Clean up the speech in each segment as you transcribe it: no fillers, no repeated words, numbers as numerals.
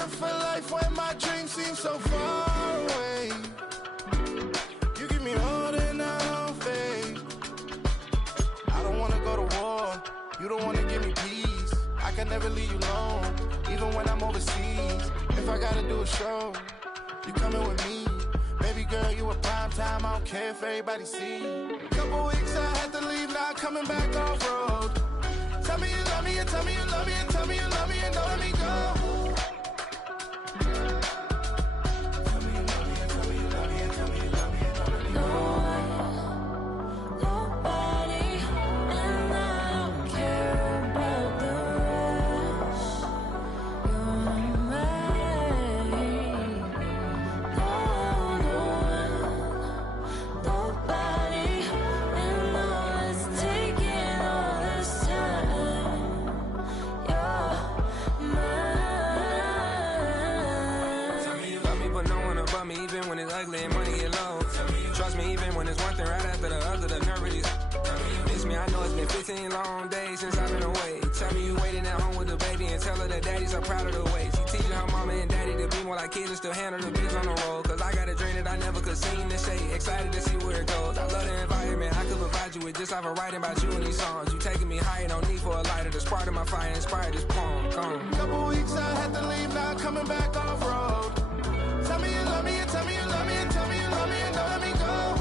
live for life when my dreams seem so far away. You give me all and I don't fade. I don't wanna go to war. You don't wanna give me peace. I can never leave you alone, even when I'm overseas. If I gotta do a show, you coming with me. Baby girl, you a prime time. I don't care if everybody see. Couple weeks I had to leave, now coming back off road. Tell me you love me and tell me you love me and tell me you love me and don't let me go. Even when it's ugly and money get low. Trust me, even when it's one thing right after the other, the nerve really miss me. I know it's been 15 long days since I've been away. Tell me you waiting at home with the baby and tell her that daddy's so proud of the way. She teaching her mama and daddy to be more like kids and still handle the biz on the road. Cause I got a dream that I never could seem to say. Excited to see where it goes. I love the environment. I could provide you with just like a writing about you in these songs. You taking me higher, no need for a lighter. The spark of my fire inspired this poem. Come. Couple weeks I had to leave, now coming back off road. Tell me you love me and tell me you love me and tell me you love me and don't let me go.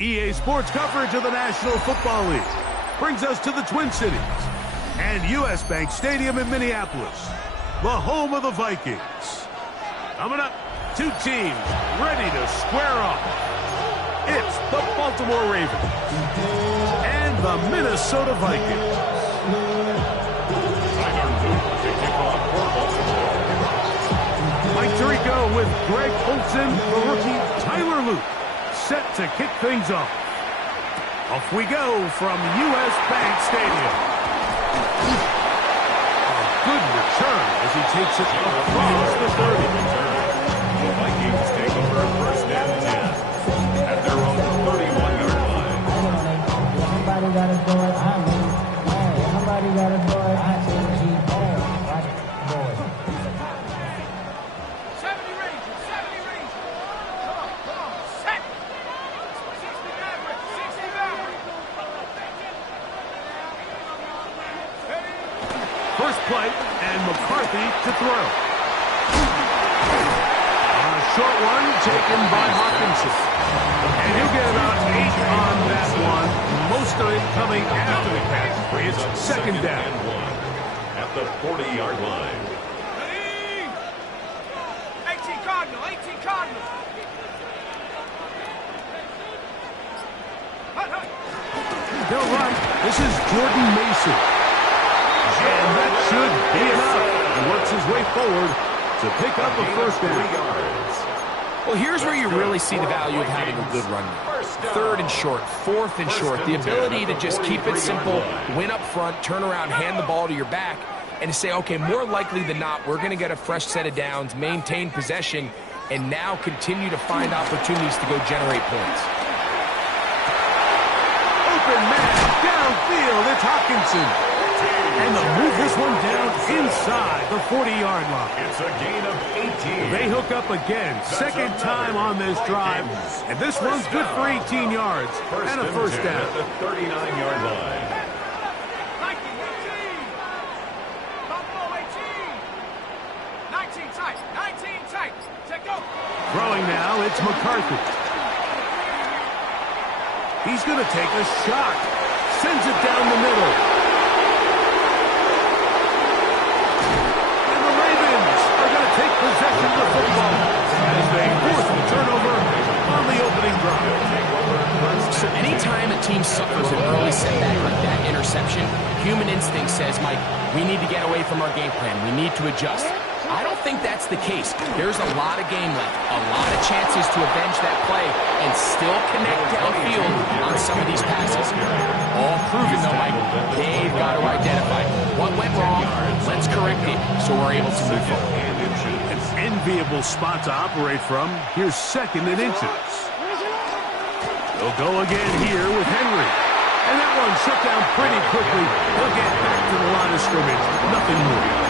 EA Sports coverage of the National Football League brings us to the Twin Cities and U.S. Bank Stadium in Minneapolis, the home of the Vikings. Coming up, two teams ready to square off. It's the Baltimore Ravens and the Minnesota Vikings. Mike Tirico with Greg Olsen, the rookie Tyler Luke, set to kick things off. Off we go from U.S. Bank Stadium. A good return as he takes it across the 30. The Vikings take over first and 10 at their own 31-yard line. Somebody got to do it. I mean, hey, somebody got to do it. I think he can. Watch it, boy. 70 Rangers, 70 Rangers. Come on, set. 60 Mavericks, 60 Mavericks. First play, and McCarthy to throw. A short one taken by Hawkinson. And he'll get about 8 on that one. Most of it coming after the catch. It's second down. At the 40-yard line. Ready? 18 Cardinal, 18 Cardinal. They'll run. This is Jordan Mason. And that should be enough. He works his way forward to pick up a first down. Well, here's where you really see the value of having a good run. Third and short, fourth and short. The ability to just keep it simple, win up front, turn around, hand the ball to your back, and to say, okay, more likely than not, we're going to get a fresh set of downs, maintain possession, and now continue to find opportunities to go generate points. Open man, downfield, it's Hawkinson. And they'll move this one down inside the 40-yard line. It's a gain of 18. They hook up again, second time on this drive. And this one's good for 18 yards and a first down. At the 39-yard line. 19 tight, 19 tight. Check go. Throwing now, it's McCarthy. He's going to take a shot. Sends it down the middle. And the Ravens are going to take possession of the football as they force the turnover on the opening drive. So anytime a team suffers an early setback like that interception, human instinct says, Mike, we need to get away from our game plan. We need to adjust. I don't think that's the case. There's a lot of game left, a lot of chances to avenge that play and still connect downfield on some of these passes. All proven, though, Mike, they've got to identify what went wrong, let's correct it so we're able to move forward. An enviable spot to operate from. Here's second and inches. They'll go again here with Henry. And that one shut down pretty quickly. They'll get back to the line of scrimmage. Nothing more.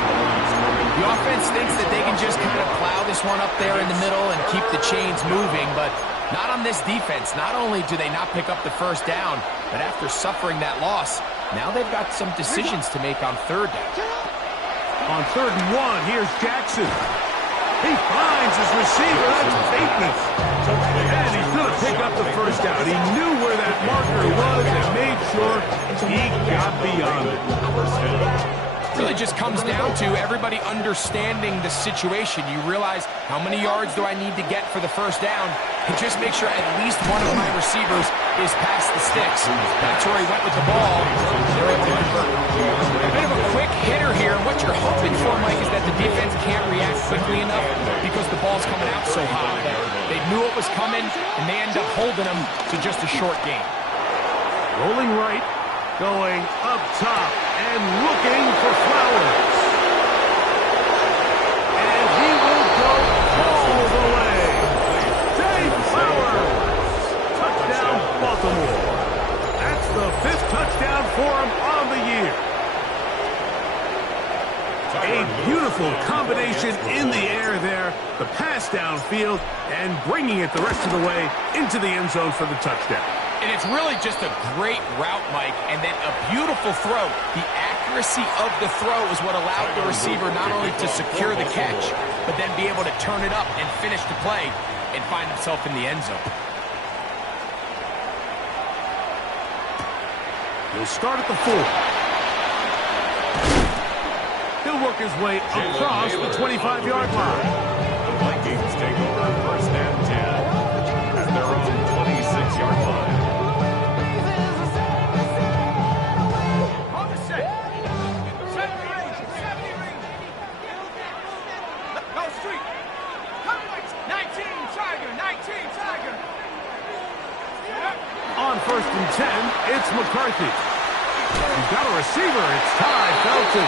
The offense thinks that they can just kind of plow this one up there in the middle and keep the chains moving, but not on this defense. Not only do they not pick up the first down, but after suffering that loss, now they've got some decisions to make on third down. On 3rd and 1, here's Jackson. He finds his receiver. That's Bateman. And he's going to pick up the first down. He knew where that marker was and made sure he got beyond it. Really just comes down to everybody understanding the situation. You realize how many yards do I need to get for the first down, and just make sure at least one of my receivers is past the sticks. That's where he went with the ball. They're able to convert. A bit of a quick hitter here, and what you're hoping for, Mike, is that the defense can't react quickly enough because the ball's coming out so high. They knew it was coming, and they end up holding them to just a short gain. Rolling right, going up top, and looking for Flowers. And he will go all the way. Dave Flowers. Touchdown, Baltimore. That's the 5th touchdown for him on the year. A beautiful combination in the air there. The pass downfield and bringing it the rest of the way into the end zone for the touchdown. And it's really just a great route, Mike, and then a beautiful throw. The accuracy of the throw is what allowed the receiver not only to secure the catch, but then be able to turn it up and finish the play and find himself in the end zone. He'll start at the 4. He'll work his way across the 25-yard line. The Vikings take over 1st and 10 at their own 26-yard line. On 1st and 10, it's McCarthy. He's got a receiver. It's Ty Felton.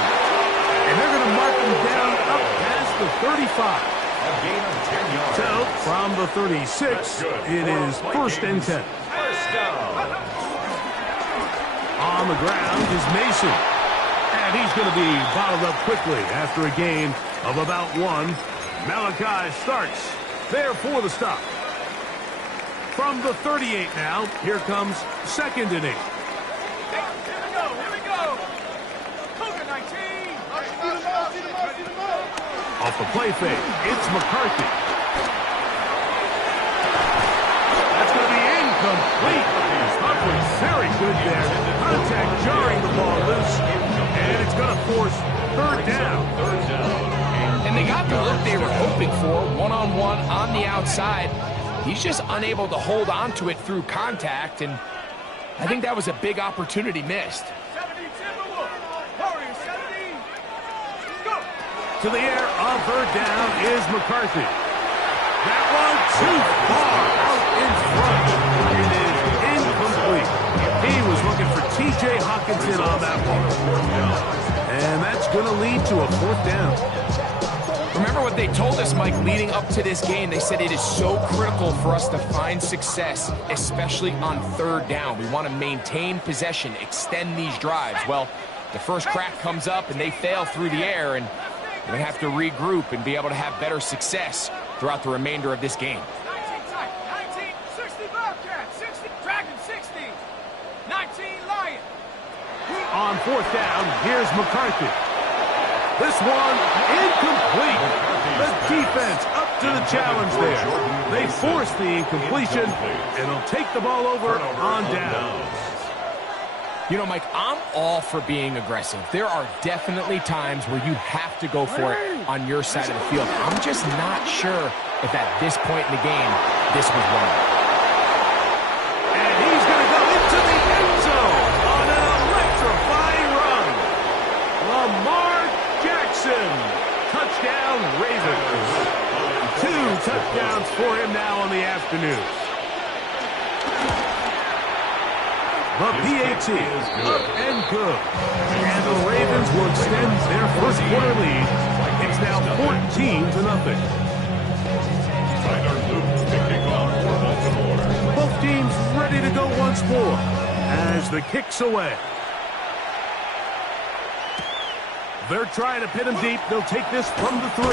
And they're going to mark him down up past the 35. A gain of 10 yards. So, from the 36, it is 1st and 10. First down. On the ground is Mason. And he's going to be bottled up quickly after a gain of about 1. Malachi starts there for the stop. From the 38 now, here comes 2nd and 8. Here we go. Cougar 19. Off the play fake, it's McCarthy. That's going to be incomplete. Humphrey very good there. Contact jarring the ball loose, and it's going to force 3rd down. And they got the look they were hoping for, one-on-one on the outside. He's just unable to hold on to it through contact, and I think that was a big opportunity missed. 70 Timberwolf. Warriors 70. Go. To the air on 3rd down is McCarthy. That one too far out in front. It is incomplete. He was looking for T.J. Hawkinson on that one. And that's going to lead to a 4th down. Remember what they told us, Mike, leading up to this game. They said it is so critical for us to find success, especially on 3rd down. We want to maintain possession, extend these drives. Well, The first crack comes up and they fail through the air, and they're going to have to regroup and be able to have better success throughout the remainder of this game. 19 tight, 19, 60 Bobcat, 60, Dragon 60, 19 Lion. On fourth down, here's McCarthy. This one incomplete. The defense up to the challenge there. They force the incompletion, and they'll take the ball over on down. You know, Mike, I'm all for being aggressive. There are definitely times where you have to go for it on your side of the field. I'm just not sure if at this point in the game, this was one. And he's going to go into the end zone on an electrifying run. Lamar Jackson. Touchdown, Ravens. 2 touchdowns for him now on the afternoon. The PAT is up and good. And the Ravens will extend their first quarter lead. It's now 14-0. Tyler Luke to kick off for Baltimore. Both teams ready to go once more as the kick's away. They're trying to pin him deep. They'll take this from the 3.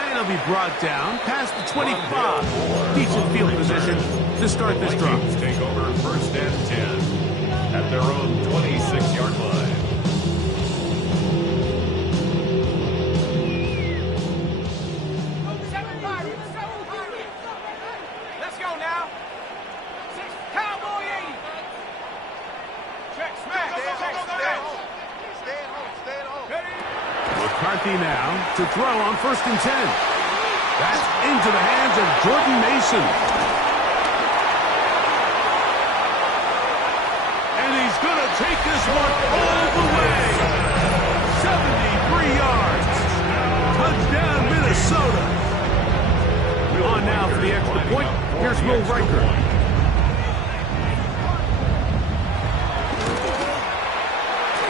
And he'll be brought down past the 25. Decent field position to start this drive. Take over first and 10 at their own 26-yard line. Let's go now. Cowboy 80. Check, smash. Stay at home. McCarthy now to throw on first and 10. That's into the hands of Jordan Mason. And he's going to take this one all the way. 73 yards. Touchdown, Minnesota. On now for the extra point. Here's Will Riker.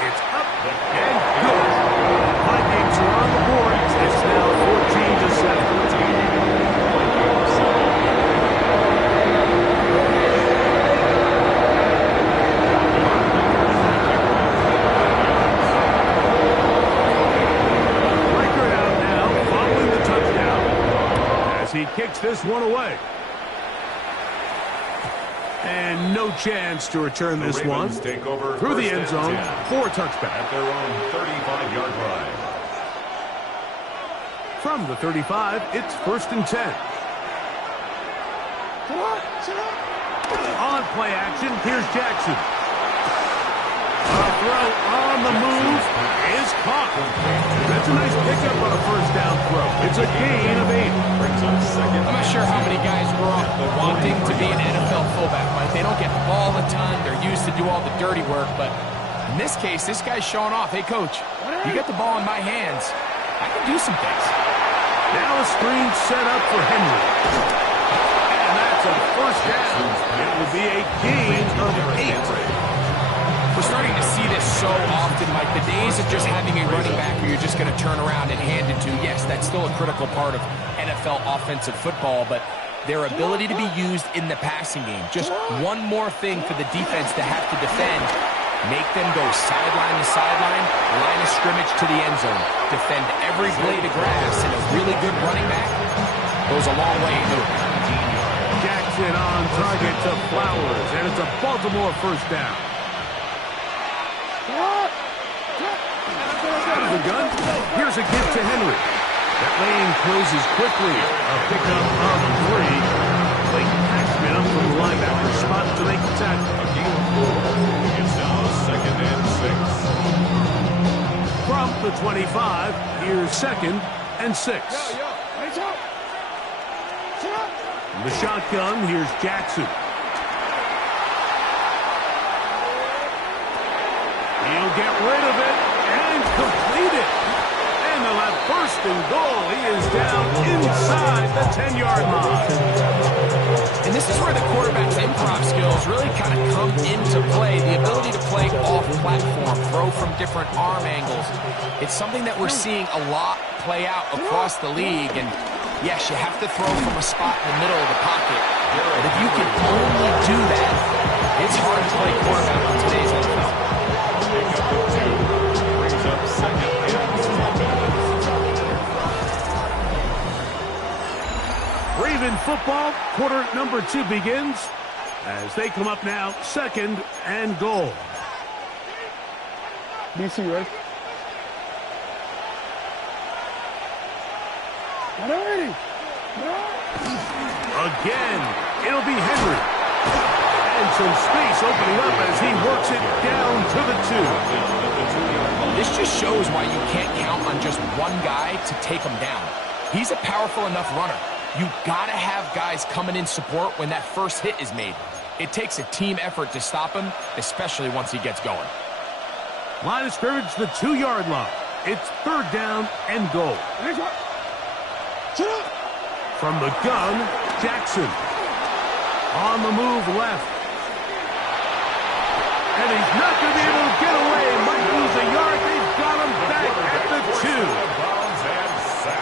It's up and good. Vikings are on the board. It's now 14-7. Riker out now, following the touchdown as he kicks this one away. And no chance to return this one Take over through the first end and zone 10 for a touchback. at their own 35-yard line. From the 35, it's first and 10. On play action, here's Jackson. A throw on the move is caught. That's a nice pickup on a first down throw. It's a gain of 8. Brings up second. I'm not sure how many guys grow up wanting to be an NFL fullback, Mike. They don't get the ball a ton. They're used to do all the dirty work. But in this case, this guy's showing off. Hey, coach, you get the ball in my hands. I can do some things. Now a screen set up for Henry. And that's a first down. It will be a gain of 8. We're starting to see this so often, Mike. The days of just having a running back who you're just going to turn around and hand it to, yes, that's still a critical part of NFL offensive football, but their ability to be used in the passing game, just one more thing for the defense to have to defend, make them go sideline to sideline, line of scrimmage to the end zone, defend every blade of grass, and a really good running back goes a long way into it. Jackson on target to Flowers, and it's a Baltimore first down. Out of the gun, here's a give to Henry. That lane closes quickly. A pickup of 3. Blake Paxman up from the linebacker spot to make the tackle. It's now second and 6. From the 25, here's second and 6. The shotgun, here's Jackson. He'll get rid of it and complete it. And they'll have first and goal. He is down inside the 10-yard line. And this is where the quarterback's improv skills really kind of come into play. The ability to play off-platform, throw from different arm angles. It's something that we're seeing a lot play out across the league. And yes, you have to throw from a spot in the middle of the pocket. But if you can only do that, it's hard to play quarterback in today's NFL. Even football, quarter number 2 begins as they come up now, 2nd and goal. DC, right? Again, it'll be Henry. And some space opening up as he works it down to the 2. This just shows why you can't count on just one guy to take him down. He's a powerful enough runner. You gotta have guys coming in support when that first hit is made. It takes a team effort to stop him, especially once he gets going. Line of scrimmage, the 2-yard line. It's 3rd down and goal. From the gun, Jackson. On the move left. And he's not going to be able to get away. Might lose a yard. They've got him back at the 2.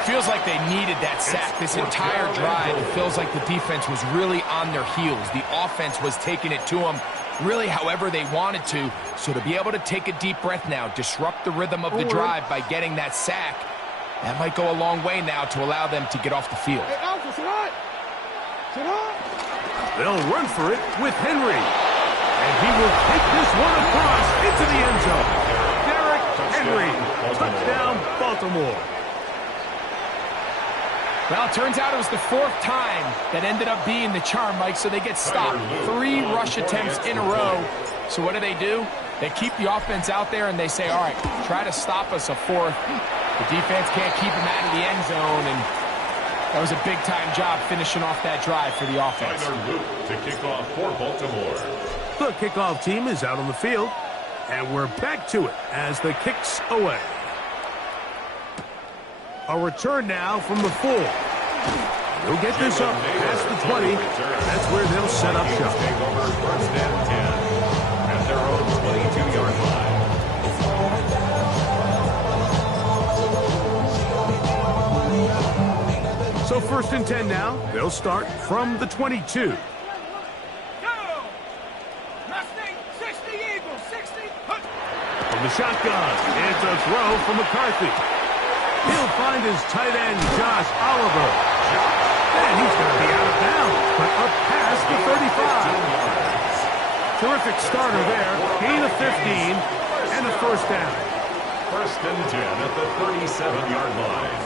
Feels like they needed that sack. This entire drive, it feels like the defense was really on their heels. The offense was taking it to them really however they wanted to. So to be able to take a deep breath now, disrupt the rhythm of the drive by getting that sack, that might go a long way now to allow them to get off the field. They'll run for it with Henry. And he will take this one across into the end zone. Derrick Henry, touchdown, Baltimore. Well, it turns out it was the 4th time that ended up being the charm, Mike, so they get stopped. 3 rush attempts in a row. So what do? They keep the offense out there and they say, all right, try to stop us a 4th. The defense can't keep him out of the end zone, and that was a big-time job finishing off that drive for the offense. To kick off for Baltimore. The kickoff team is out on the field, and we're back to it as the kick's away. A return now from the 4. They'll get this up past the 20. That's where they'll set up shop. Take over 1st and 10 at their own 22-yard line. So 1st and 10 now. They'll start from the 22. From the shotgun, it's a throw from McCarthy. He'll find his tight end, Josh Oliver. And he's going to be out of bounds, but up past the 35. Terrific starter there. Gain of 15 and a 1st down. 1st and 10 at the 37-yard line.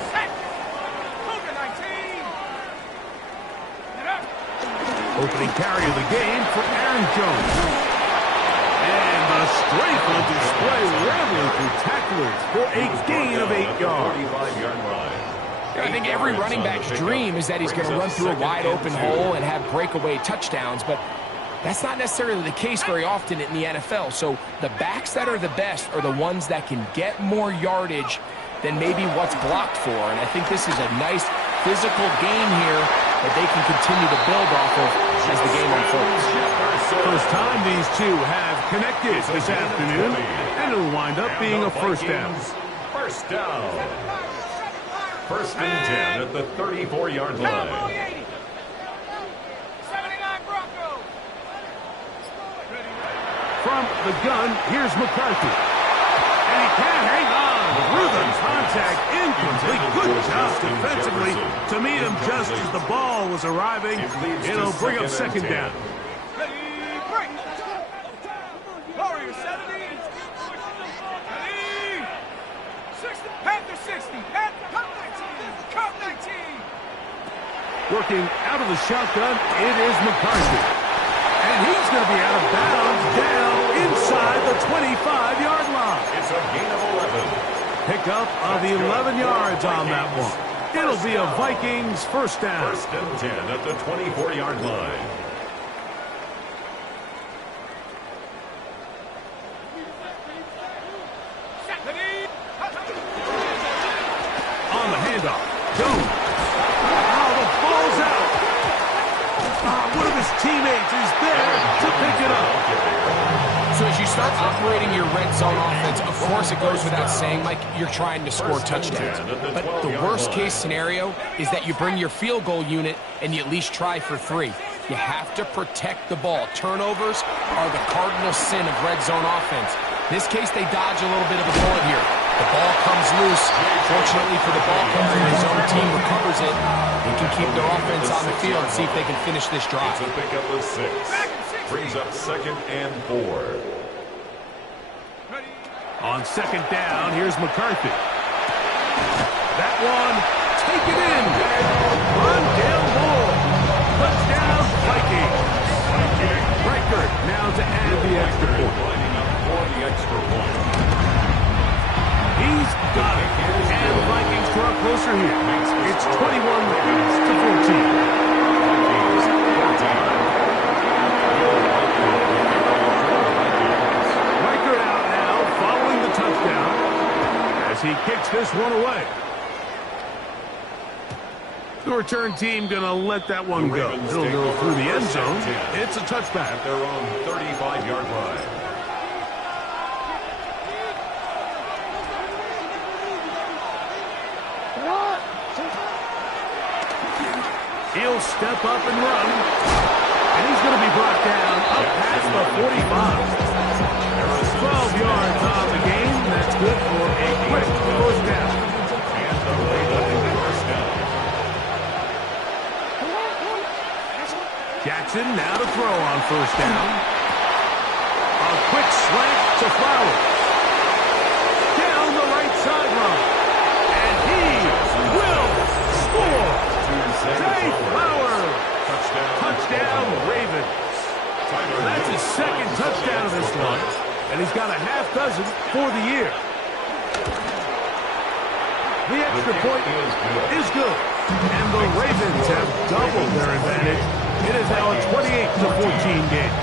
Opening carry of the game for Aaron Jones. And the strength on display, rambling through tacklers for a gain of 8 yards. 45-yard line. I think every running back's dream is that he's going to run through a wide open hole and have breakaway touchdowns, but that's not necessarily the case very often in the NFL. So the backs that are the best are the ones that can get more yardage than maybe what's blocked for. And I think this is a nice physical game here that they can continue to build off of as the game unfolds. First time these two have connected this afternoon, and it'll wind up being a 1st down. 1st down. 1st and 10 at the 34-yard line. From the gun, here's McCarthy. And he can't hang on through the contact. Incomplete. Good job defensively to meet him just as the ball was arriving. It'll bring up 2nd down. Working out of the shotgun, it is McCarthy. And he's going to be out of bounds down inside the 25-yard line. It's a gain of 11. Pickup of 11 yards on that one. It'll be a Vikings 1st down. 1st and 10 at the 24-yard line. On the handoff, Jones. Oh, the ball's out. One of his teammates is there to pick it up. So as you start operating your red zone offense, of course it goes without saying, Mike, you're trying to score touchdowns. But the worst case scenario is that you bring your field goal unit and you at least try for 3. You have to protect the ball. Turnovers are the cardinal sin of red zone offense. In this case, they dodge a little bit of a bullet here. The ball comes loose. Fortunately for the ball carrier, his own team recovers it. They can keep their offense on the field and see if they can finish this drive. It's a pickup of 6. Brings up 2nd and 4. On 2nd down, here's McCarthy. That one, take it in. Rondale Moore. Touchdown, Vikings. Reichert now to add the extra point. Lining up for the extra point. He's got it. And the Vikings draw closer here. It's 21-14. Reichert out now, following the touchdown, as he kicks this one away. The return team going to let that one go. It'll go through the end zone. It's a touchback. At their own 35-yard line. He'll step up and run. And he's going to be brought down up past the 45. 12 yards on the game. That's good for a quick first down. And the Ravens first down. Jackson now to throw on first down. A quick slant to Flowers. Down the right sideline. And he will score. Zay Flowers. Touchdown, Ravens. That's his 2nd touchdown of this one. And he's got a half dozen for the year. The extra point is good. And the Ravens have doubled their advantage. It is now a 28-14 game.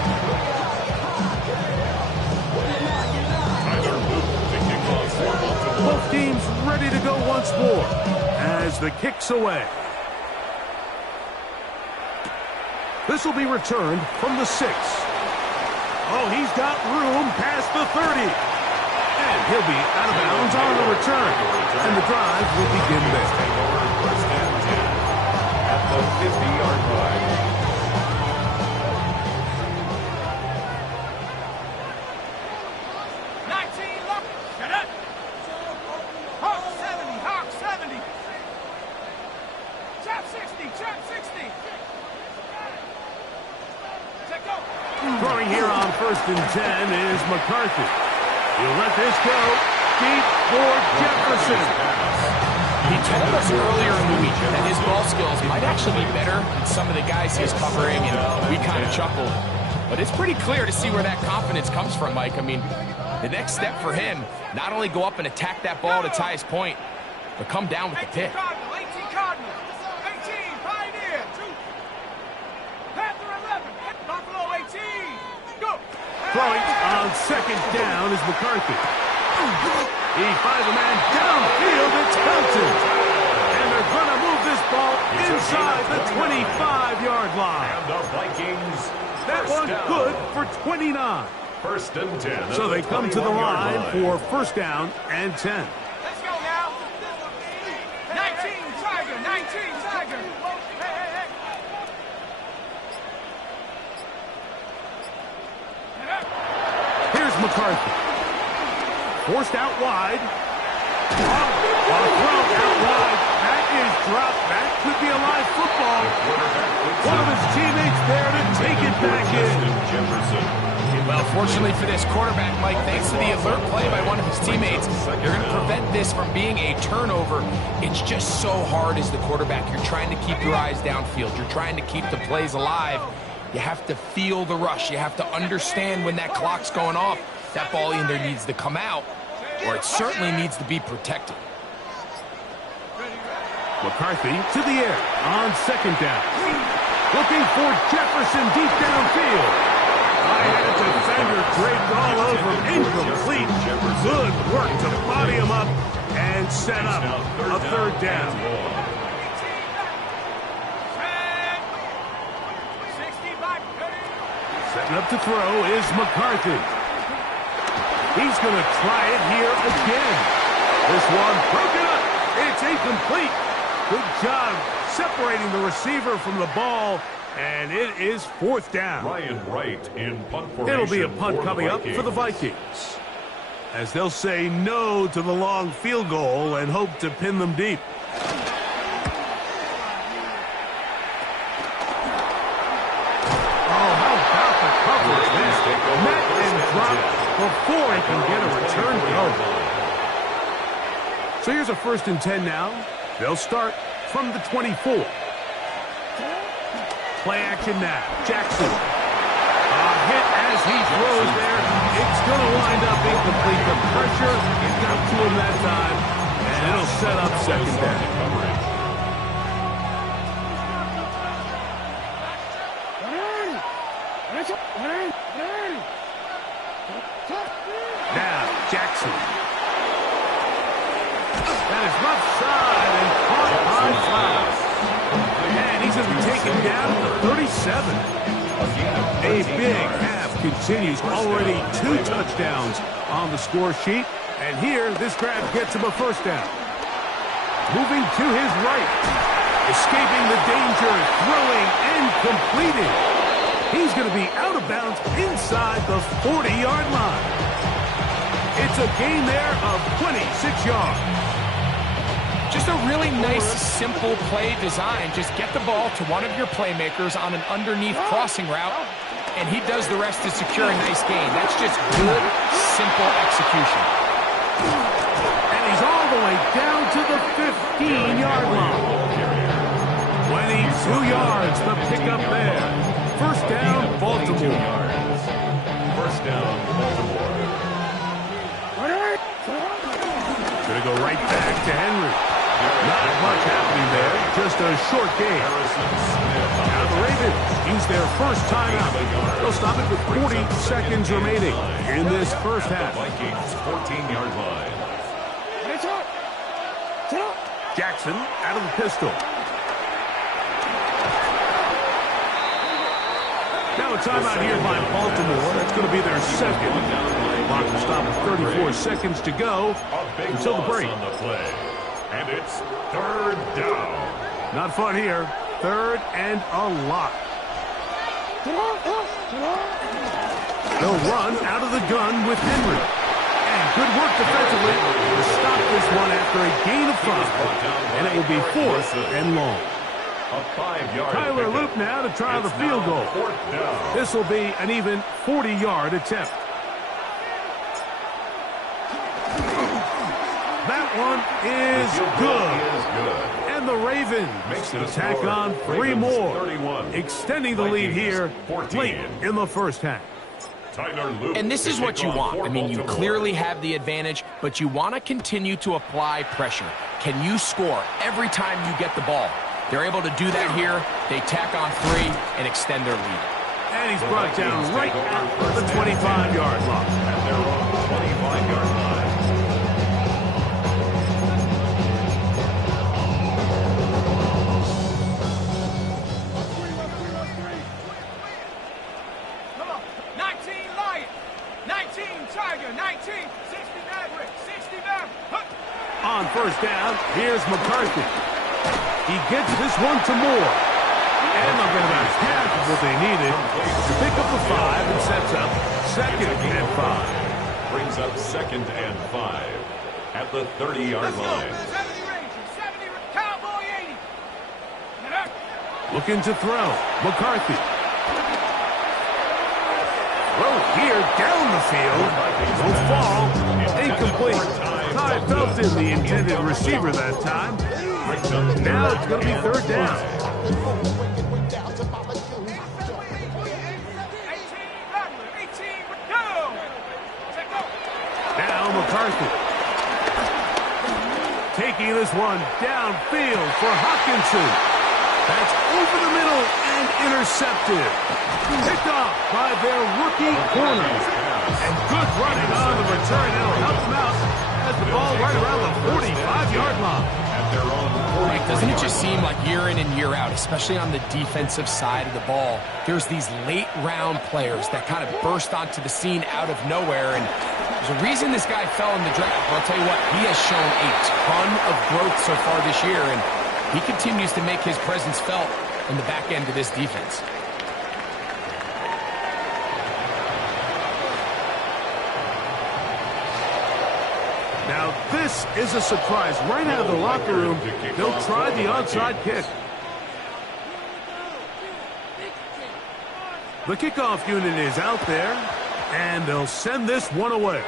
Both teams ready to go once more as the kick's away. This will be returned from the 6. Oh, he's got room past the 30. And he'll be out of bounds on the return. And the drive will begin there. First and 10 at the 50-yard line. Throwing here on 1st and 10 is McCarthy. He'll let this go deep for Jefferson. He told us earlier in the week that his ball skills might actually be better than some of the guys he's covering, and we kind of chuckled. But it's pretty clear to see where that confidence comes from, Mike. I mean, the next step for him, not only go up and attack that ball to tie his point, but come down with the pick. 18 Cardinal, 18 Pioneer, 2 Panther 11, Buffalo 18, go! Throwing on 2nd down is McCarthy. He finds a man downfield. It's Felton. And they're going to move this ball inside the 25-yard line. And the Vikings. That one good for 29. 1st and 10. So they come to the line for 1st down and 10. Let's go now. 19 Tiger, 19 Tiger. Hey. Here's McCarthy. Forced out wide. A throw out wide. That is dropped. That could be a live football. One of his teammates there to take it back in. Well, fortunately for this quarterback, Mike, thanks to the alert play by one of his teammates, you're going to prevent this from being a turnover. It's just so hard as the quarterback. You're trying to keep your eyes downfield. You're trying to keep the plays alive. You have to feel the rush. You have to understand when that clock's going off. That ball either needs to come out, or it certainly needs to be protected. McCarthy to the air on 2nd down. Looking for Jefferson deep downfield. I had a defender draped all over him. Incomplete. Good work to body him up and set up a 3rd down. Setting up to throw is McCarthy. He's going to try it here again. This one broken up. It's incomplete. Good job separating the receiver from the ball, and it is 4th down. Ryan Wright in punt formation. It'll be a punt coming up for the Vikings. as they'll say no to the long field goal and hope to pin them deep. Oh, how about the coverage there? Met and dropped before he can get a return go. So here's a 1st and 10 now. They'll start from the 24. Play action now. Jackson. Hit as he throws there. It's going to wind up incomplete. The pressure got to him that time, and it'll set up 2nd down. Now, Jackson. That is left side and caught by Flowers. And he's going to be taken down to the 37. A big half continues. Already 2 touchdowns on the score sheet. And here, this grab gets him a 1st down. Moving to his right. Escaping the danger, throwing and completing. He's going to be out of bounds inside the 40-yard line. It's a gain there of 26 yards. Just a really nice, simple play design. Just get the ball to one of your playmakers on an underneath crossing route, and he does the rest to secure a nice gain. That's just good, simple execution. And he's all the way down to the 15-yard line. 22 yards, the pickup there. 1st down, Baltimore. 1st down, Baltimore. Going to go right back to Henry. Not much happening there, just a short game. Now the Ravens use their 1st timeout. They'll stop it with 40 seconds remaining in this 1st half. Vikings 14-yard line. Jackson out of the pistol. Now a timeout here by Baltimore. That's going to be their 2nd. Clock will stop with 34 seconds to go until the break. On the play. And it's 3rd down. Not fun here. 3rd and a lot. They'll run out of the gun with Henry. And good work defensively to stop this one after a gain of 5. And it will be 4th and long. A 5-yard Tyler Loop now to try the field goal. This will be an even 40-yard attempt. That one is good. And the Ravens tack on 3 more, extending the lead here late in the 1st half. And this is what you want. I mean, you clearly have the advantage, but you want to continue to apply pressure. Can you score every time you get the ball? They're able to do that here. They tack on 3 and extend their lead. And he's brought down right at the 25-yard line. And they're on the 25-yard line. On 1st down, here's McCarthy. He gets this one to Moore. And they'll get about half of what they needed to pick up the 5 and sets up 2nd and 5. Brings up 2nd and 5 at the 30-yard line. Looking to throw. McCarthy. Throw here down the field. Won't fall. Incomplete. Ty felt in the intended receiver that time. Now it's going to be 3rd down. Now McCarthy. Taking this one downfield for Hawkinson. That's over the middle and intercepted. Picked off by their rookie corner. And good running on the return. That'll help them out as the ball right around the 45-yard line. Mike, doesn't it just seem like year in and year out, especially on the defensive side of the ball, there's these late-round players that kind of burst onto the scene out of nowhere, and there's a reason this guy fell in the draft. But I'll tell you what, he has shown a ton of growth so far this year, and he continues to make his presence felt in the back end of this defense. This is a surprise. Right out of the locker room, they'll try the onside kick. The kickoff unit is out there, and they'll send this one away.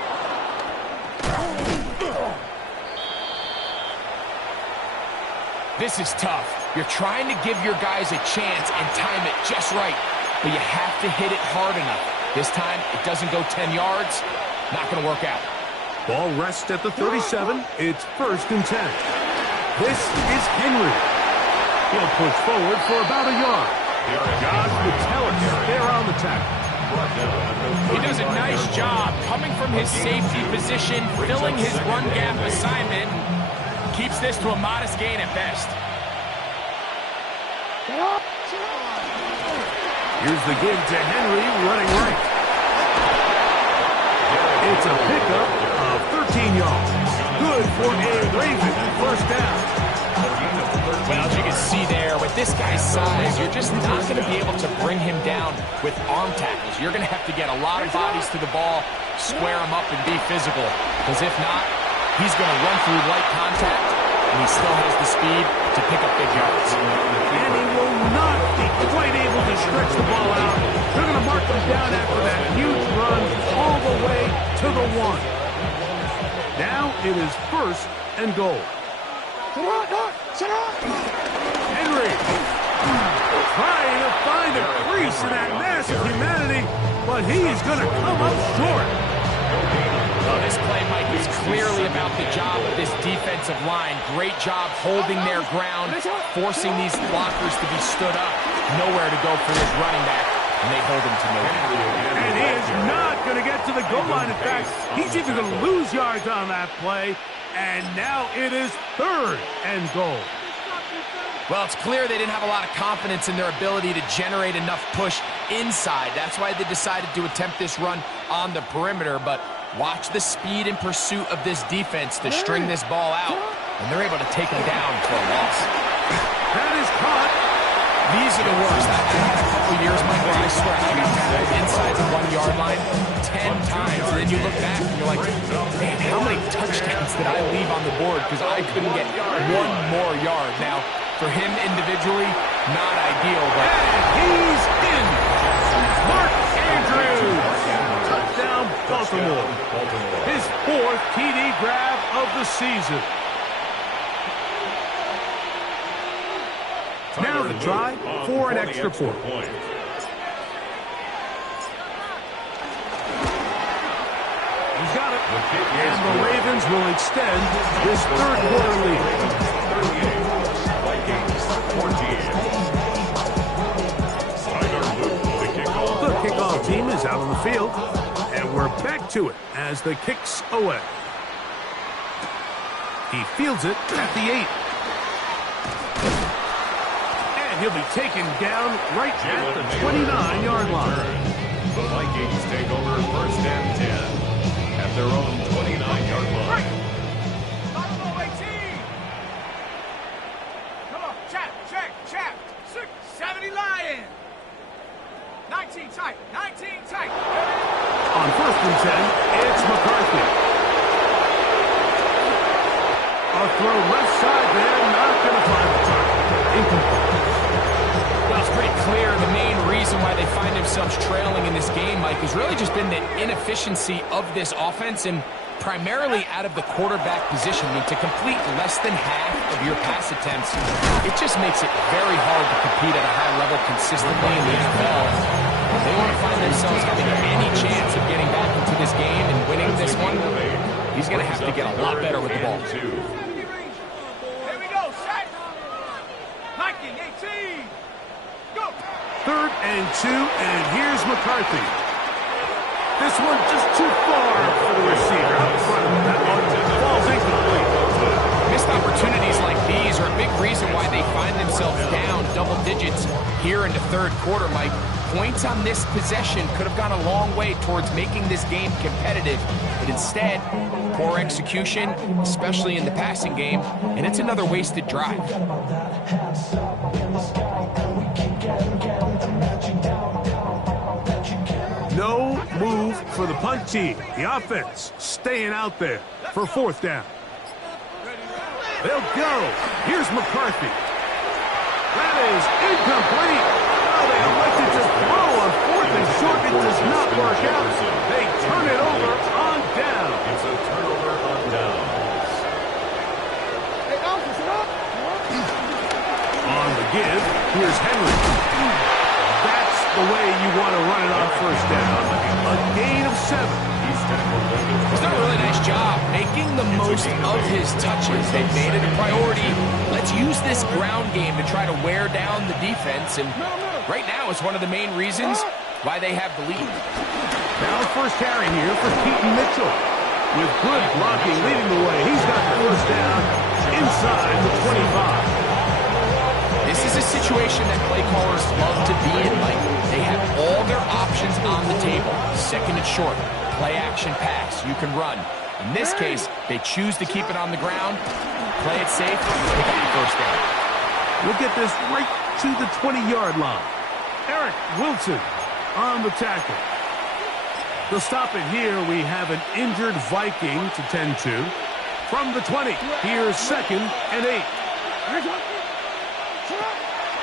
This is tough. You're trying to give your guys a chance and time it just right, but you have to hit it hard enough. This time, it doesn't go 10 yards. Not going to work out. Ball rests at the 37. It's 1st and 10. This is Henry. He'll push forward for about a yard. Josh Metellus there on the tackle. He does a nice job coming from his safety position, filling his run gap assignment, keeps this to a modest gain at best. Here's the give to Henry running right. It's a pickup of 13 yards. Good for a Raven 1st down. Well, as you can see there, with this guy's size, you're just not going to be able to bring him down with arm tackles. You're going to have to get a lot of bodies to the ball, square him up, and be physical. Because if not, he's going to run through light contact, and he still has the speed to pick up big yards. And he will not be quite able to stretch the ball out. They're going to mark him down after that huge run all the way to the 1. Now it is 1st and goal. Henry trying to find a crease in that massive humanity, but he's going to come up short. Well, this play, Mike, is clearly about the job of this defensive line. Great job holding their ground, forcing these blockers to be stood up. Nowhere to go for his running back, and they hold him to nowhere. And he is not going to get to the goal line. In fact, he's even going to lose yards on that play. And now it is 3rd and goal. Well, it's clear they didn't have a lot of confidence in their ability to generate enough push inside. That's why they decided to attempt this run on the perimeter. But watch the speed and pursuit of this defense to string this ball out. And they're able to take him down for a loss. That is caught. These are the worst. I had a couple years, Mike, where I swear I got tackled inside the 1-yard line 10 times. And then you look back and you're like, man, how many touchdowns did I leave on the board because I couldn't get one more yard? Now, for him individually, not ideal, but... And he's in. Mark Andrews. Touchdown, Baltimore. His 4th TD grab of the season. Now the try for an extra point. He's got it. And the Ravens will extend this 3rd quarter lead. The kickoff team is out on the field, and we're back to it as the kick's away. He fields it at the 8. He'll be taken down right at the 29-yard line. The Vikings take over 1st and 10 at their own 29-yard line. Bottom of 18. Come on, check. 70 Lion. 19 tight. On 1st and 10, it's McCarthy. A throw left side there, not going to find the target. Incomplete. Well, it's pretty clear the main reason why they find themselves trailing in this game, Mike, has really just been the inefficiency of this offense and primarily out of the quarterback position. I mean, to complete less than half of your pass attempts, it just makes it very hard to compete at a high level consistently in the NFL. If they want to find themselves having any chance of getting back into this game and winning this one, he's going to have to get a lot better with the ball. Here we go, set. 19, 18. Go. 3rd and 2, and here's McCarthy. This one just too far for the receiver. Out in front of him. That one falls incomplete. Missed opportunities like these are a big reason why they find themselves down double digits here in the 3rd quarter, Mike. Points on this possession could have gone a long way towards making this game competitive, but instead, poor execution, especially in the passing game, and it's another wasted drive. No move for the punt team. The offense staying out there for 4th down. They'll go. Here's McCarthy. That is incomplete. Oh, they elected to throw on 4th and short. It does not work out. They turn it over on down. It's a turnover on downs. On the give, here's Henry. That's the way you want to run it on first down. A gain of 7. He's done a really nice job making the most of his touches. They've made it a priority. Let's use this ground game to try to wear down the defense, and right now it's one of the main reasons why they have the lead. Now first carry here for Keaton Mitchell. With good blocking leading the way, he's got the first down inside the 25. This is a situation that play callers love to be in, Mike. They have all their options on the table. 2nd and short, play action pass, you can run. In this case, they choose to keep it on the ground, play it safe, pick up the first down. We'll get this right to the 20-yard line. Eric Wilson on the tackle. To stop it here, we have an injured Viking to tend to. From the 20, here's 2nd and 8.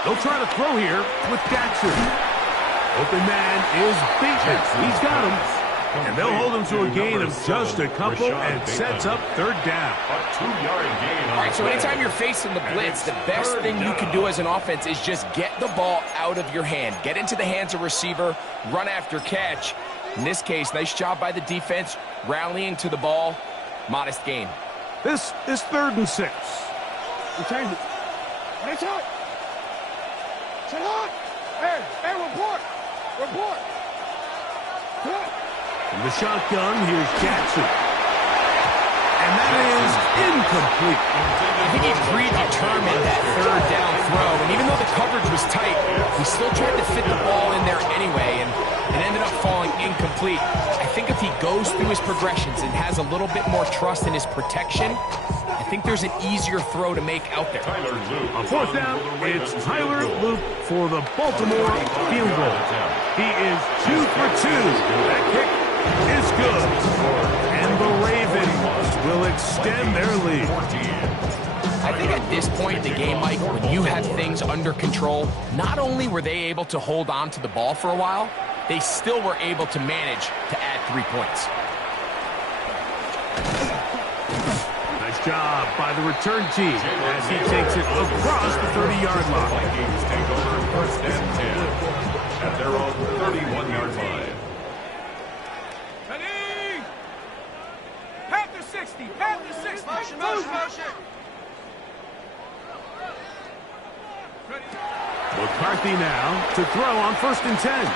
They'll try to throw here with Jackson. Open man is beaten. He's got him. And they'll hold him to a gain of just a couple and sets up 3rd down. A 2-yard gain. All right, so anytime you're facing the blitz, the best thing you can do as an offense is just get the ball out of your hand. Get into the hands of receiver, run after catch. In this case, nice job by the defense, rallying to the ball. Modest gain. This is 3rd and 6. Return it. What is it? Sit on! Hey, report! Report! From the shotgun, here's Jackson. And that is incomplete. I think he predetermined that 3rd down throw, and even though the coverage was tight, he still tried to fit the ball in there anyway, and it ended up falling incomplete. I think if he goes through his progressions and has a little bit more trust in his protection, I think there's an easier throw to make out there. On 4th down, it's Tyler Loop for the Baltimore field goal. He is 2 for 2. That kick is good. And the Ravens will extend their lead. I think at this point in the game, Mike, when you have things under control, not only were they able to hold on to the ball for a while, they still were able to manage to add 3 points. Nice job by the return team as he takes it across the 30-yard line. Vikings take over 1st and 10 at their own 31-yard line. Ready! Pat the 60! Pat the 60! Motion, motion, motion! Ready? McCarthy now to throw on 1st and 10.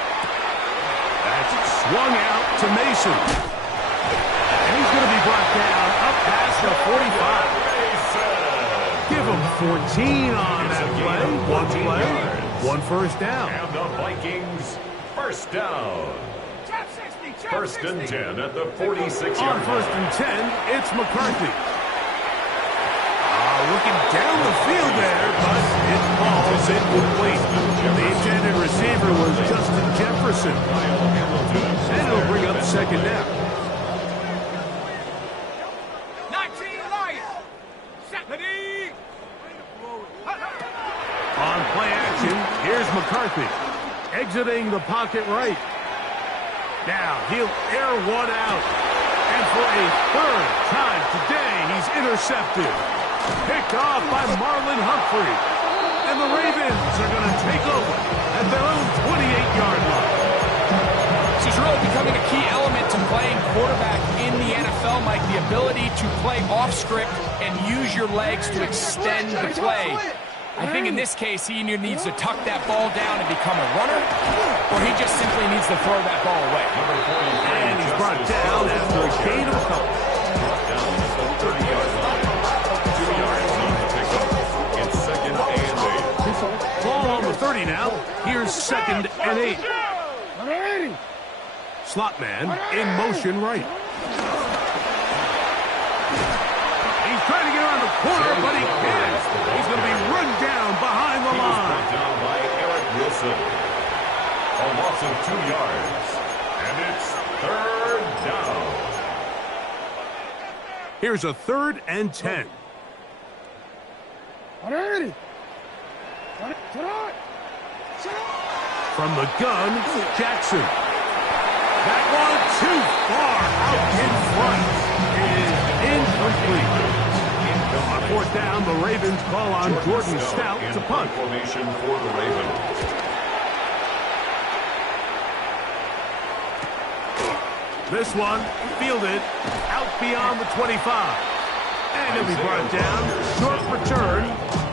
That's swung out to Mason. And he's going to be brought down up past the 45. Give him 14 on that play. 1 play, 1 first down. And the Vikings, 1st down. Chap 60! Chap 1st and 10 at the 46-yard On line. 1st and 10, it's McCarthy. Looking down the field there, but it falls incomplete. The intended receiver was Justin Jefferson. And it'll bring up 2nd down. 19 Lions! Set! Ready! On play action, here's McCarthy. Exiting the pocket right. Now he'll air one out. And for a 3rd time today, he's intercepted. Picked off by Marlon Humphrey. And the Ravens are going to take over at their own 28-yard line. This is really becoming a key element to playing quarterback in the NFL, Mike. The ability to play off script and use your legs to extend the play. I think in this case, he either needs to tuck that ball down and become a runner, or he just simply needs to throw that ball away. And he's brought down after a gain of a couple. Ball on the 30 now. Here's 2nd and 8. Slot man in motion right. He's trying to get around the corner, but he can't. He's going to be run down behind the line. Brought down by Eric Wilson. A loss of 2 yards. And it's 3rd down. Here's a 3rd and 10. From the gun, Jackson. That one too far out in front. It is incomplete. On fourth down, the Ravens call on Jordan Stout to punt. Formation for the Ravens. This one fielded out beyond the 25. And he'll be brought down. Short return.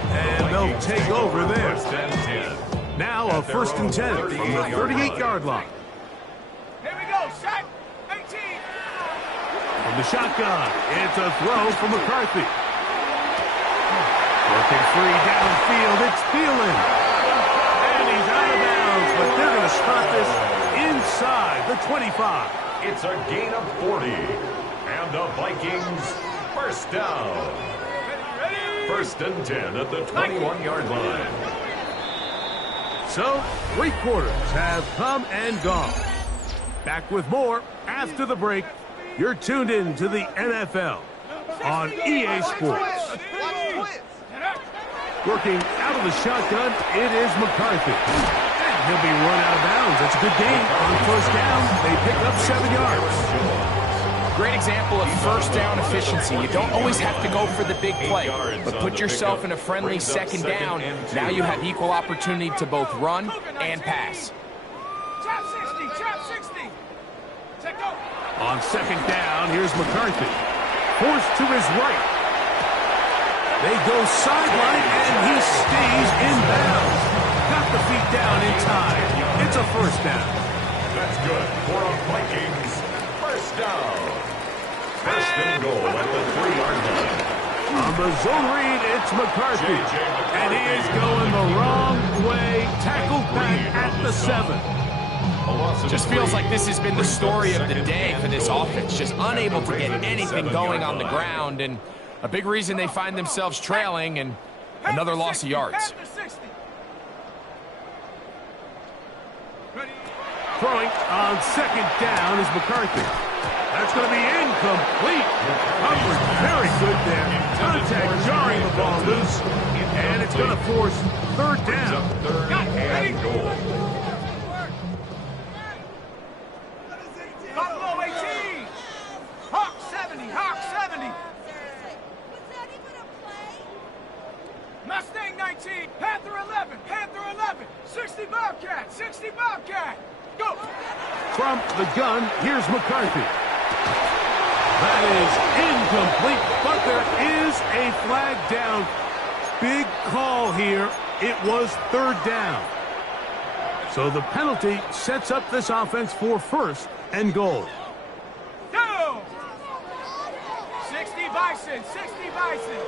And they'll take over there. Now a 1st and 10 from the 38-yard line. Here we go, set, 18. From the shotgun, it's a throw from McCarthy. Looking free downfield, it's Thielen. And he's out of bounds, but they're going to spot this inside the 25. It's a gain of 40. And the Vikings first down. 1st and 10 at the 21-yard line. So, 3 quarters have come and gone. Back with more after the break. You're tuned in to the NFL on EA Sports. Working out of the shotgun, it is McCarthy. And he'll be run out of bounds. That's a good gain. On 1st down, they pick up 7 yards. Great example of 1st down efficiency. You don't always have to go for the big play, but put yourself in a friendly 2nd down. Now you have equal opportunity to both run and pass. Chop 60, 60. Set go. On 2nd down, here's McCarthy. Forced to his right. They go sideline, and he stays in bounds. Got the feet down in time. It's a 1st down. That's good for a Vikings 1st down. 1st and goal at the 3-yard line. On the zone read, it's McCarthy. And he is going the wrong way. Tackled back at the 7. Just feels like this has been the story of the day for this offense. Just unable to get anything going on the ground. And a big reason they find themselves trailing and another loss of yards. Throwing on 2nd down is McCarthy. That's going to be incomplete. Coverage very good there. Contact jarring the ball loose. And it's going to force 3rd down. 3rd and goal. Buffalo 18. Hawk 70, Hawk 70. Mustang 19, Panther 11, Panther 11, 60 Bobcat, 60 Bobcat. Go. From the gun, here's McCarthy. That is incomplete, but there is a flag down. Big call here. It was 3rd down. So the penalty sets up this offense for 1st and goal. Go. 60 Bison, 60 Bison.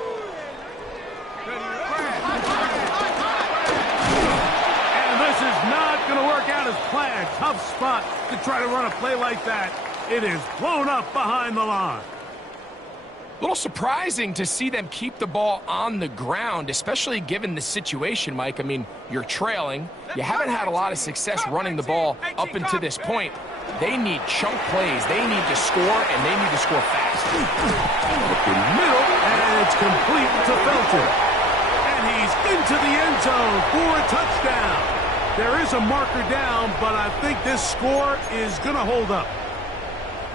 And this is not going to work out as planned. Tough spot to try to run a play like that. It is blown up behind the line. A little surprising to see them keep the ball on the ground, especially given the situation, Mike. I mean, you're trailing. You haven't had a lot of success running the ball up until this point. They need chunk plays. They need to score, and they need to score fast. In the middle, and it's complete to Felton. And he's into the end zone for a touchdown. There is a marker down, but I think this score is going to hold up.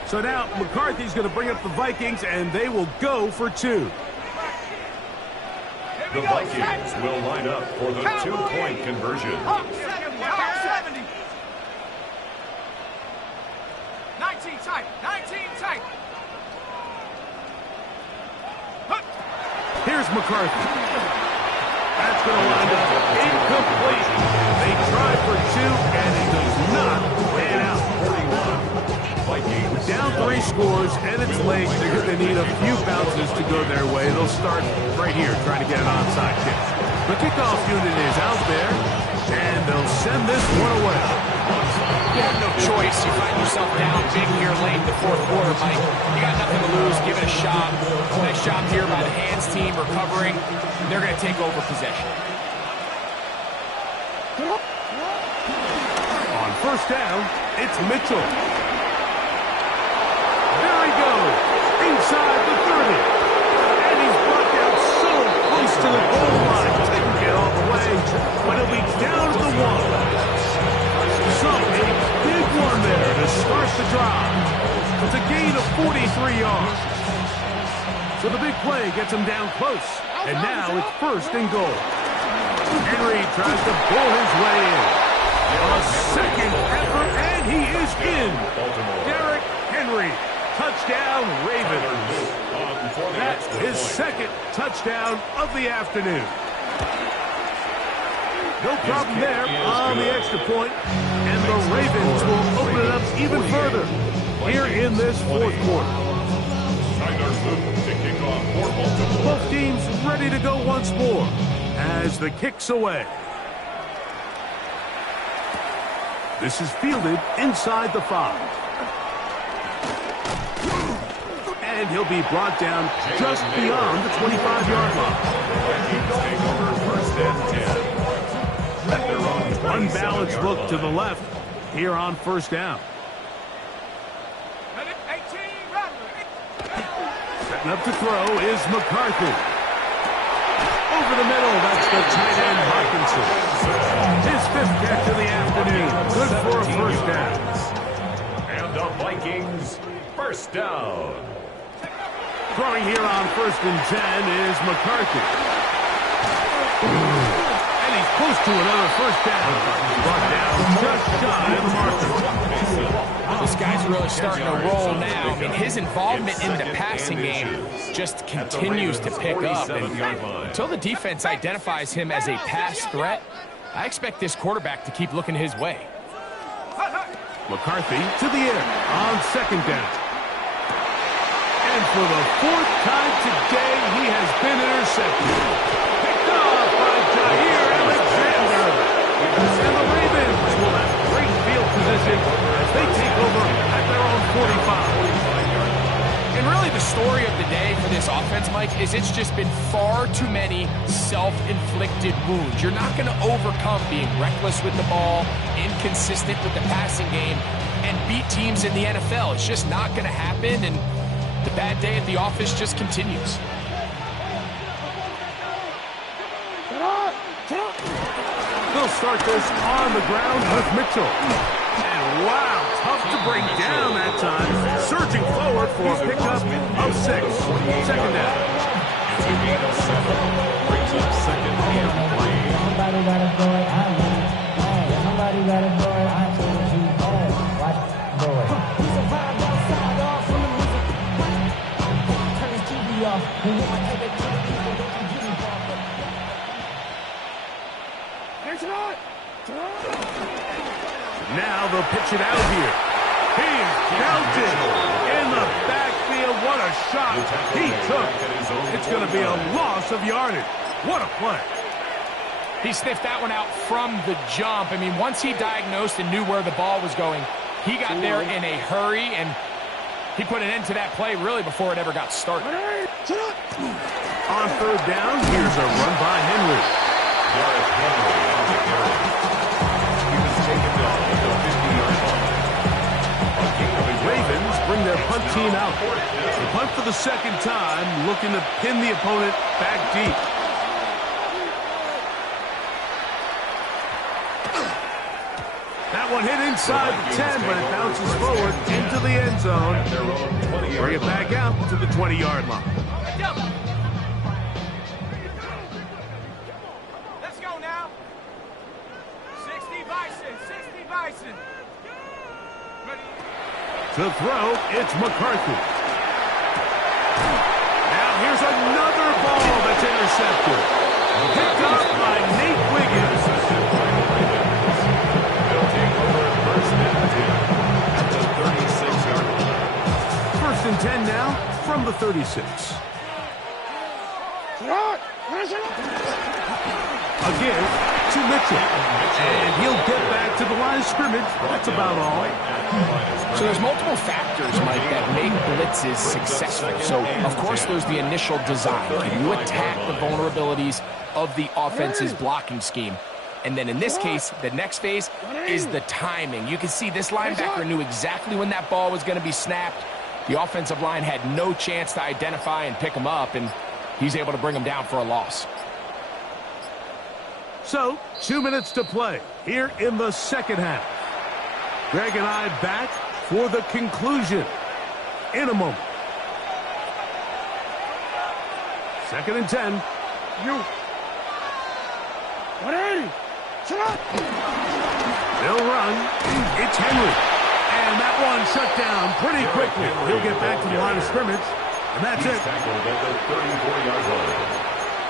So now McCarthy's going to bring up the Vikings, and they will go for 2. The Vikings will line up for the 2-point conversion. Hawk 70, Hawk 70. 19 tight, 19 tight. Here's McCarthy. That's going to wind up incomplete. They try for 2, and it does not pan out. 41. Vikings. Down 3 scores, and it's late because they need a few bounces to go their way. They'll start right here trying to get an onside kick. The kickoff unit is out there, and they'll send this one away. You have no choice. You find yourself down big here late in the 4th quarter, Mike. You got nothing to lose. Give it a shot. Nice job here by the hands team recovering. They're going to take over possession. On 1st down, it's Mitchell. There he goes, inside the 30. And he's brought down so close to the goal line. play gets him down close. And now it's 1st and goal. Henry tries to pull his way in. A second effort, and he is in. Derrick Henry, touchdown Ravens. That's his 2nd touchdown of the afternoon. No problem there on the extra point, and the Ravens will open it up even further here in this 4th quarter. Both teams ready to go once more as the kick's away. This is fielded inside the 5. And he'll be brought down just beyond the 25-yard line. Unbalanced look to the left here on 1st down. Setting up to throw is McCarthy. Over the middle, that's the tight end Hawkinson. His 5th catch of the afternoon. Good for a 1st down. And the Vikings, 1st down. Throwing here on 1st and 10 is McCarthy. And he's close to another 1st down. Brought down just shy of the marker. This guy's really starting to roll now. I mean, his involvement in the passing game just continues to pick up. And until the defense identifies him as a pass threat, I expect this quarterback to keep looking his way. McCarthy to the air on 2nd down. And for the 4th time today, he has been intercepted. Picked off by Jair Alexander. And the Ravens will have great field position as they take over at their own 45. And really the story of the day for this offense, Mike, is it's just been far too many self-inflicted wounds. You're not going to overcome being reckless with the ball, inconsistent with the passing game, and beat teams in the NFL. It's just not going to happen, and the bad day at the office just continues. They'll start this on the ground with Mitchell. And wow, tough to bring down that time. Surging forward for a pickup of 6. 2nd down. Brings up 2nd and 3. Somebody got to throw it. I mean, somebody got to throw it. I see what you had. Watch throw it. He's a vibe outside off from the music. Turn his TV off. And with my head to the people, don't you give me ball. Now they'll pitch it out here. He's counted in the backfield. What a shot he took. It's going to be a loss of yardage. What a play. He sniffed that one out from the jump. I mean, once he diagnosed and knew where the ball was going, he got there in a hurry, and he put an end to that play really before it ever got started. On 3rd down, here's a run by Henry. Ravens bring their punt team out. The punt for the 2nd time, looking to pin the opponent back deep. That one hit inside the 10, but it bounces forward into the end zone. Bring it back out to the 20-yard line. Let's go now. 60 Bison, 60 Bison. To throw, it's McCarthy. Now here's another ball that's intercepted. Picked up by Nate Wiggins. They'll take over 1st and 10 at the 36-yard line. 1st and 10 now from the 36. Again to Mitchell. And he'll get back to the line of scrimmage. That's about all. So there's multiple factors, Mike, that make blitzes successful. So, of course, there's the initial design. Can you attack the vulnerabilities of the offense's blocking scheme? And then in this case, the next phase is the timing. You can see this linebacker knew exactly when that ball was going to be snapped. The offensive line had no chance to identify and pick him up, and he's able to bring him down for a loss. So, 2 minutes to play here in the 2nd half. Greg and I back for the conclusion in a moment. 2nd and 10. You. 180. Shut up. They'll run. It's Henry. And that one shut down pretty quickly. He'll get back to the line of scrimmage. And that's it. Tackled at the 34-yard line.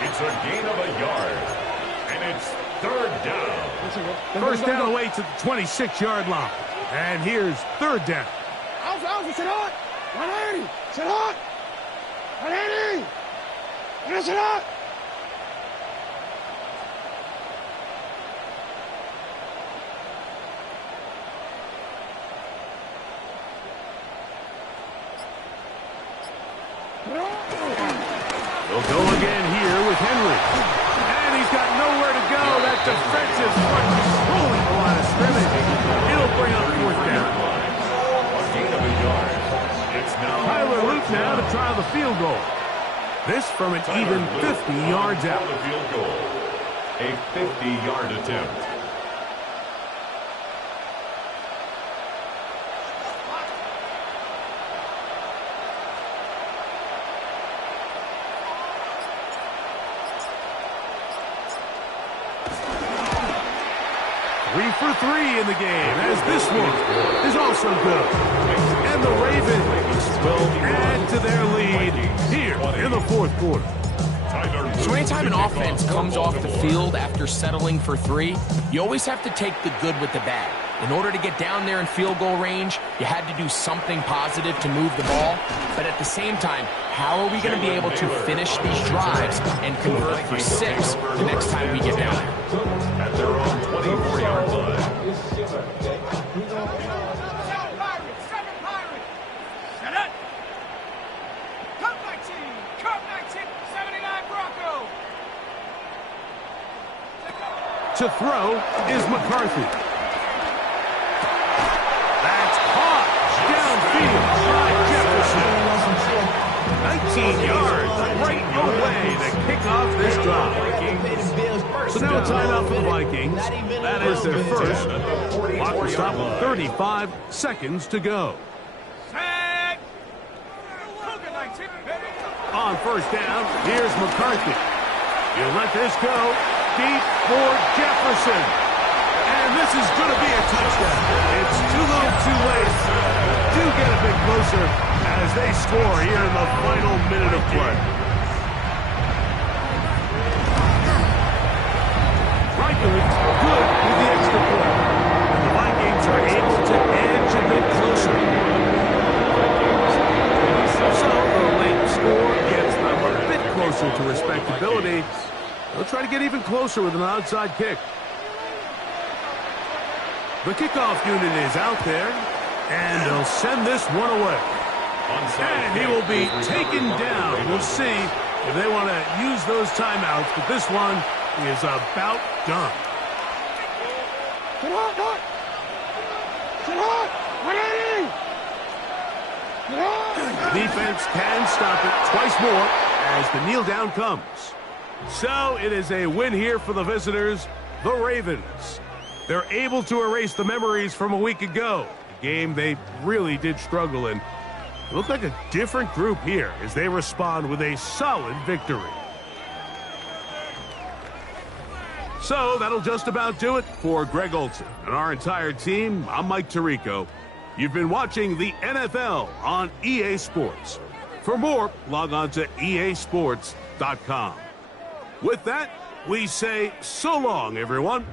It's a gain of a yard. And it's 3rd down. First down away to the 26-yard line. And here's 3rd down. Out, sit on. 180. Sit on. 180. Sit on. They'll go again here with Henry. And he's got nowhere to go. That defensive front controlling the line of scrimmage. It'll bring up 4th down. A gain of a yard. It's now Tyler Luke now to try the field goal. This from an even 50 yards out. The field goal. A 50-yard attempt. For 3 in the game, as this one is also good. And the Ravens will add to their lead here in the 4th quarter. So anytime an offense comes off the field after settling for 3, you always have to take the good with the bad. In order to get down there in field goal range, you had to do something positive to move the ball. But at the same time, how are we going to be able to finish these drives and convert for 6 the next time we get down there? At their own 24-yard line. 7 Pirates. Set it. Cut 19. 79 Bronco. To throw is McCarthy. That's caught downfield by Jefferson. 19 yards right away to kick off this drive. So now a timeout for the Vikings. That is their first. Clock will stop with 35 seconds to go. Set. On first down, here's McCarthy. You let this go deep for Jefferson. And this is going to be a touchdown. It's too little too late. Do get a bit closer as they score here in the final minute of play. Good with the extra point. And the Vikings are able to edge a bit closer. So the late score gets them a bit closer to respectability. They'll try to get even closer with an onside kick. The kickoff unit is out there, and they'll send this one away. And he will be taken down. We'll see if they want to use those timeouts, but this one is about done. Sit on. 180. The defense can stop it twice more as the kneel down comes. So it is a win here for the visitors, the Ravens. They're able to erase the memories from a week ago, a game they really did struggle in. It looked like a different group here as they respond with a solid victory. So that'll just about do it for Greg Olson and our entire team. I'm Mike Tirico. You've been watching the NFL on EA Sports. For more, log on to easports.com. With that, we say so long, everyone.